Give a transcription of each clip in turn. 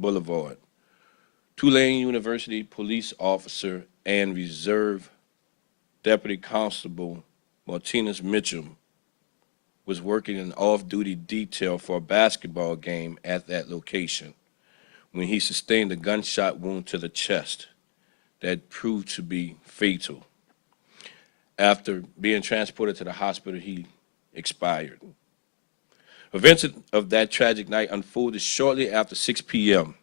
Boulevard. Tulane University police officer and Reserve Deputy Constable Martinez Mitchum was working an off-duty detail for a basketball game at that location when he sustained a gunshot wound to the chest that proved to be fatal. After being transported to the hospital, he expired. Events of that tragic night unfolded shortly after 6 p.m.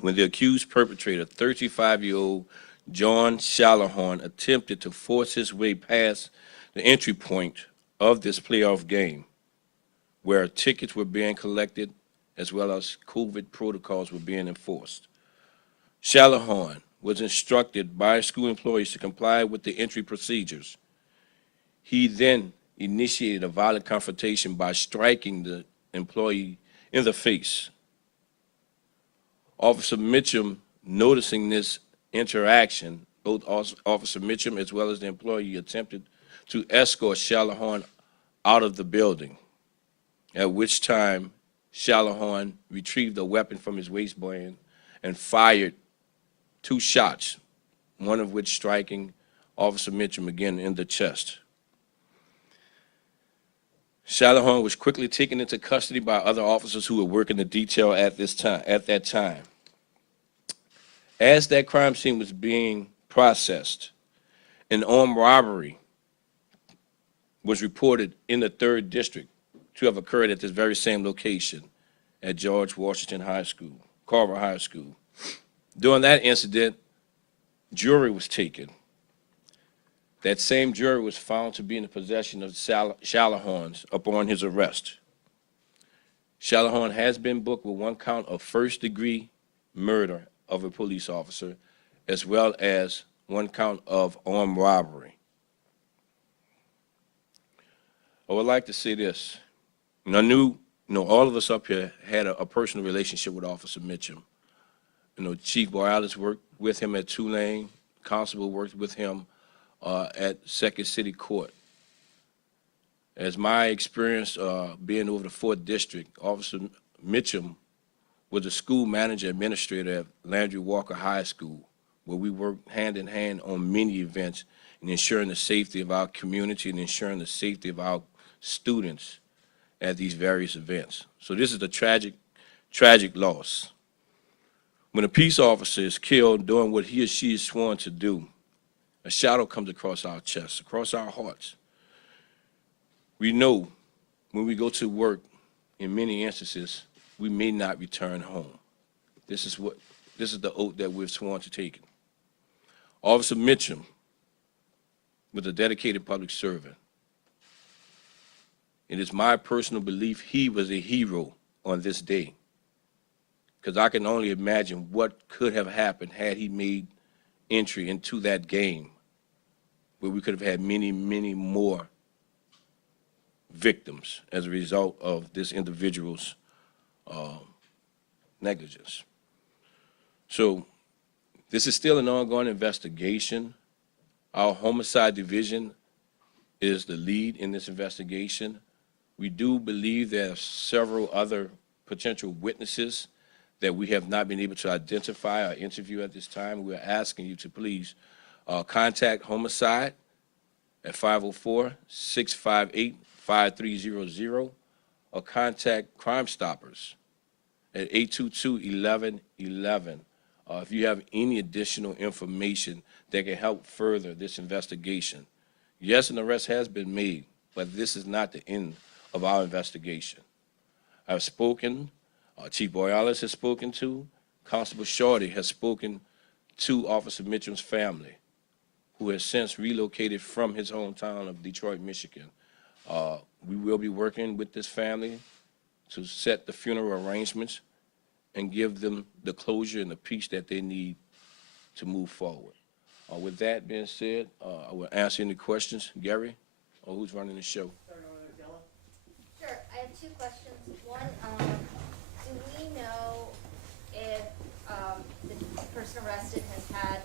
when the accused perpetrator, 35-year-old John Shalahorn, attempted to force his way past the entry point of this playoff game, where tickets were being collected as well as COVID protocols were being enforced. Shalahorn was instructed by school employees to comply with the entry procedures. He then initiated a violent confrontation by striking the employee in the face. Officer Mitchum, noticing this interaction, both Officer Mitchum as well as the employee attempted to escort Shalahorn out of the building, at which time Shalahorn retrieved a weapon from his waistband and fired 2 shots, one of which striking Officer Mitchum again in the chest. Shalahorn was quickly taken into custody by other officers who were working the detail at that time. As that crime scene was being processed, an armed robbery was reported in the 3rd District to have occurred at this very same location at George Washington High School, Carver High School. During that incident, jewelry was taken. That same jewelry was found to be in the possession of Shalahorn's upon his arrest. Shalahorn has been booked with 1 count of first-degree murder of a police officer, as well as 1 count of armed robbery. I would like to say this. And I knew, all of us up here had a personal relationship with Officer Mitchum. Chief Borealis worked with him at Tulane. Constable worked with him at Second City Court. As my experience being over the 4th District, Officer Mitchum was a school manager administrator at Landry Walker High School, where we worked hand in hand on many events in ensuring the safety of our community and ensuring the safety of our students at these various events. So this is a tragic, tragic loss. When a peace officer is killed doing what he or she is sworn to do, a shadow comes across our chests, across our hearts. We know when we go to work, in many instances, we may not return home. This is the oath that we're sworn to take. Officer Mitchum was a dedicated public servant. It is my personal belief he was a hero on this day, because I can only imagine what could have happened had he made entry into that game, where we could have had many, many more victims as a result of this individual's negligence. So this is still an ongoing investigation. Our homicide division is the lead in this investigation. We do believe there are several other potential witnesses that we have not been able to identify or interview at this time. We're asking you to please contact homicide at 504-658-5300 or contact Crime Stoppers at 822-1111 if you have any additional information that can help further this investigation. Yes, an arrest has been made, but this is not the end of our investigation. I've spoken, Chief Borealis has spoken to, Constable Shorty has spoken to Officer Mitchum's family, who has since relocated from his hometown of Detroit, Michigan. We will be working with this family to set the funeral arrangements and give them the closure and the peace that they need to move forward. With that being said, I will answer any questions. Gary, or who's running the show? Sure, I have 2 questions. One, do we know if the person arrested has had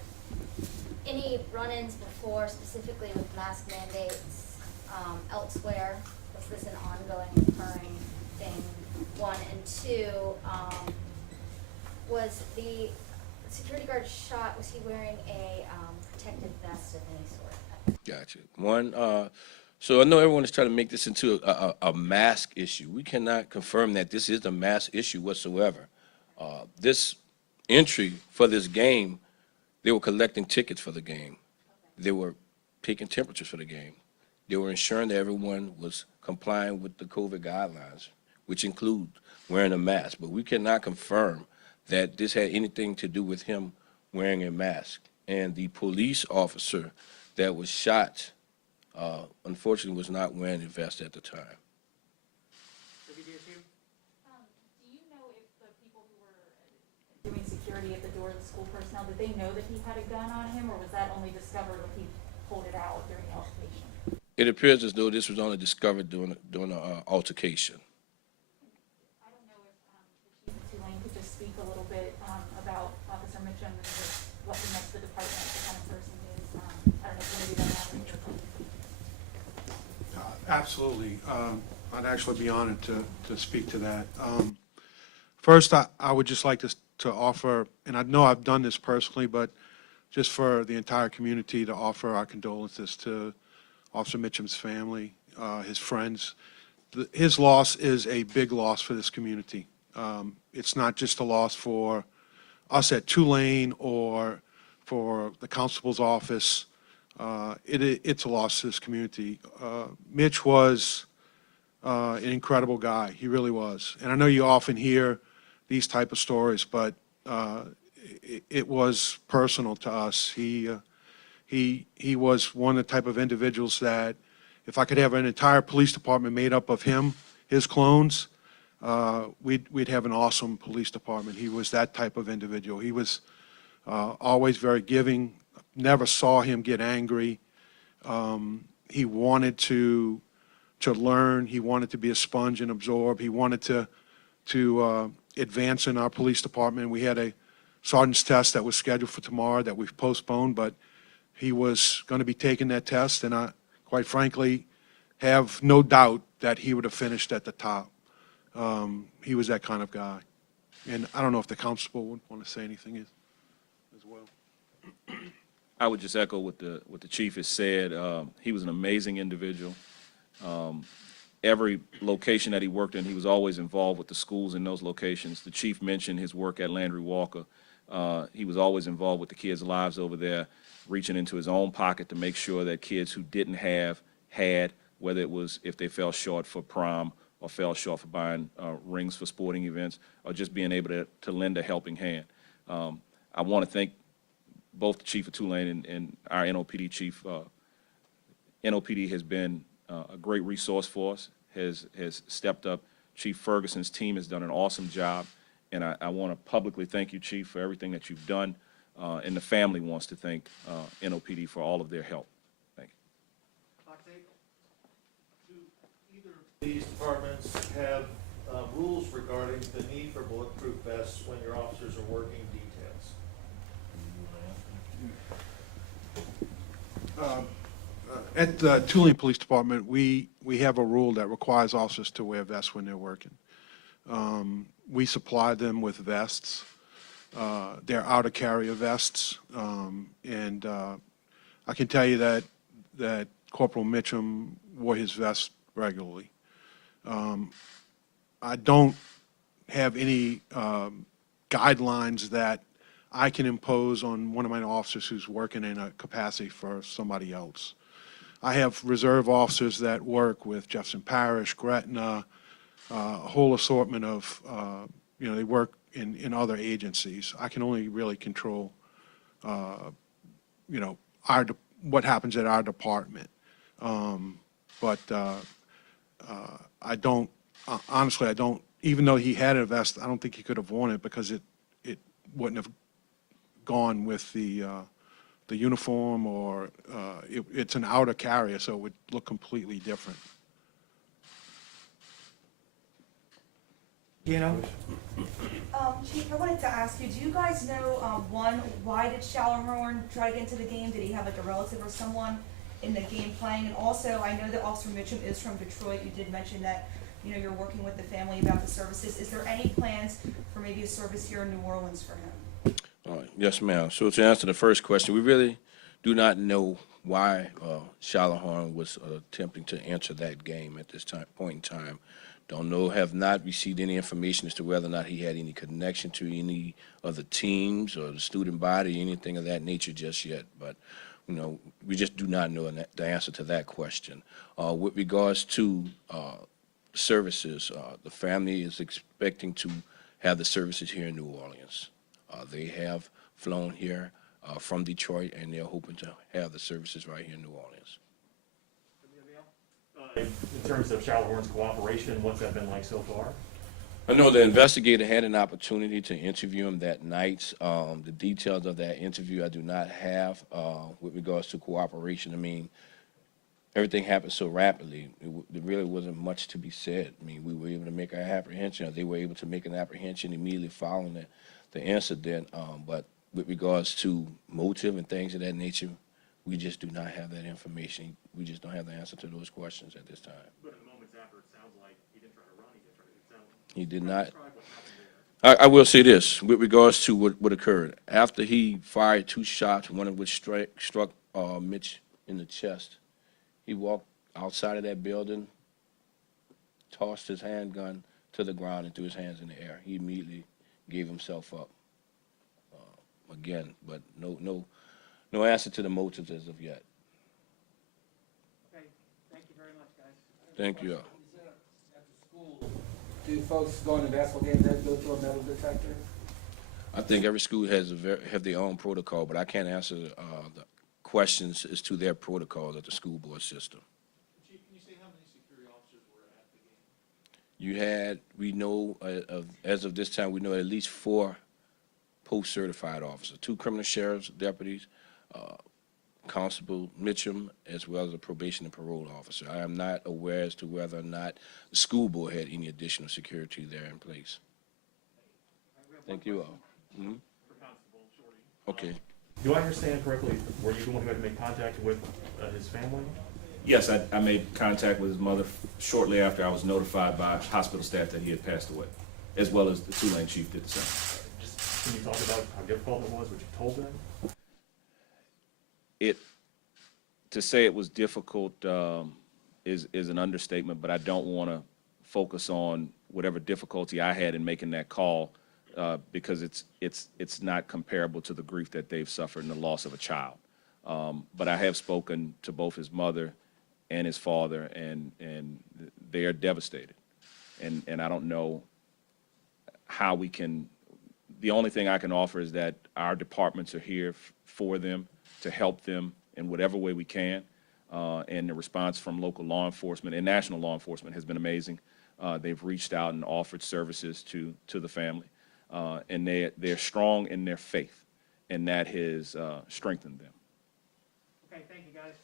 any run-ins before, specifically with mask mandates elsewhere? Was this an ongoing, recurring thing? 1, and 2, was the security guard shot, was he wearing a protective vest of any sort? Gotcha. So I know everyone is trying to make this into a mask issue. We cannot confirm that this is a mask issue whatsoever. This entry for this game, they were collecting tickets for the game. They were taking temperatures for the game. They were ensuring that everyone was complying with the COVID guidelines, which include wearing a mask. But we cannot confirm that this had anything to do with him wearing a mask. And the police officer that was shot, unfortunately, was not wearing a vest at the time. Do you know if the people who were doing security at the door of the school personnel, did they know that he had a gun on him, or was that only discovered when he pulled it out during the altercation? It appears as though this was only discovered during the altercation. I don't know if the chief of Tulane could just speak a little bit about Officer Mitchum and just what he meant to the department, the kind of person he is. I don't know if maybe that happened or Absolutely. I'd actually be honored to speak to that. First, I would just like to offer, and I know I've done this personally, but just for the entire community, to offer our condolences to Officer Mitchum's family, his friends. His loss is a big loss for this community. It's not just a loss for us at Tulane or for the constable's office. It's a loss to this community. Mitch was an incredible guy. He really was. And I know you often hear these type of stories, but it was personal to us. He was one of the type of individuals that if I could have an entire police department made up of him, his clones, we'd have an awesome police department. He was that type of individual. He was always very giving. Never saw him get angry. He wanted to learn. He wanted to be a sponge and absorb. He wanted to advance in our police department. We had a sergeant's test that was scheduled for tomorrow that we've postponed, but he was going to be taking that test, and I, quite frankly, have no doubt that he would have finished at the top. He was that kind of guy. And I don't know if the constable would want to say anything as well. I would just echo what the chief has said. He was an amazing individual. Every location that he worked in, he was always involved with the schools in those locations. The chief mentioned his work at Landry Walker. He was always involved with the kids' lives over there, reaching into his own pocket to make sure that kids who didn't have had, whether it was if they fell short for prom or fell short for buying rings for sporting events, or just being able to lend a helping hand. I want to thank both the chief of Tulane and our NOPD chief. NOPD has been a great resource for us, has stepped up. Chief Ferguson's team has done an awesome job, and I want to publicly thank you, Chief, for everything that you've done, and the family wants to thank NOPD for all of their help. Thank you. Do either of these departments have rules regarding the need for bulletproof vests when your officers are working details? At the Tulane Police Department, we have a rule that requires officers to wear vests when they're working. We supply them with vests. They're outer carrier vests, and I can tell you that Corporal Mitchum wore his vest regularly. I don't have any guidelines that I can impose on one of my officers who's working in a capacity for somebody else. I have reserve officers that work with Jefferson Parish, Gretna, a whole assortment of, they work in other agencies. I can only really control, what happens at our department. But I don't, honestly, I don't, even though he had a vest, I don't think he could have worn it because it wouldn't have gone with the uniform, or it's an outer carrier, so it would look completely different. Chief, I wanted to ask you, do you guys know, one, why did Shallerhorn try to get into the game? Did he have like a relative or someone in the game playing? And also, I know that Officer Mitchum is from Detroit. You did mention that you know, you're working with the family about the services. Is there any plans for maybe a service here in New Orleans for him? All right. Yes, ma'am. So to answer the first question, we really do not know why Charlotte Horn was attempting to enter that game at this point in time. Don't know, have not received any information as to whether or not he had any connection to any of the teams or the student body, anything of that nature just yet. But, you know, we just do not know the answer to that question. With regards to services, the family is expecting to have the services here in New Orleans. They have flown here from Detroit, and they're hoping to have the services right here in New Orleans. In terms of Charlotte Horn's cooperation, what's that been like so far? I know the investigator had an opportunity to interview him that night. The details of that interview I do not have with regards to cooperation. I mean, everything happened so rapidly. There really wasn't much to be said. I mean, we were able to make our apprehension, or they were able to make an apprehension immediately following the incident. But with regards to motive and things of that nature, we just do not have that information. We just don't have the answer to those questions at this time. But in the moments after, it sounds like he didn't try to run, He did not. describe what happened there. I will say this with regards to what occurred. After he fired 2 shots, one of which struck Mitch in the chest, he walked outside of that building, tossed his handgun to the ground and threw his hands in the air. He immediately gave himself up. Again, but no answer to the motives as of yet. Okay, thank you very much, guys. Thank you. At the school, do folks going to basketball games have to go through a metal detector? I think every school has have their own protocol, but I can't answer the questions as to their protocols at the school board system. Chief, can you say how many security officers were at the game? We know, as of this time, we know at least 4 post-certified officers, 2 criminal sheriff's deputies, Constable Mitchum, as well as a probation and parole officer. I am not aware as to whether or not the school board had any additional security there in place. Thank you all. Mhm. For Constable Shorty. Okay. Do I understand correctly, were you the one who had to make contact with his family? Yes, I made contact with his mother shortly after I was notified by hospital staff that he had passed away, as well as the Tulane chief did the same. Just, can you talk about how difficult it was, what you told them? To say it was difficult is an understatement, but I don't want to focus on whatever difficulty I had in making that call because it's not comparable to the grief that they've suffered and the loss of a child. But I have spoken to both his mother and his father, and they are devastated. And I don't know how we can. The only thing I can offer is that our departments are here for them, to help them in whatever way we can. And the response from local law enforcement and national law enforcement has been amazing. They've reached out and offered services to the family. And they're strong in their faith, and that has strengthened them. Okay, thank you, guys.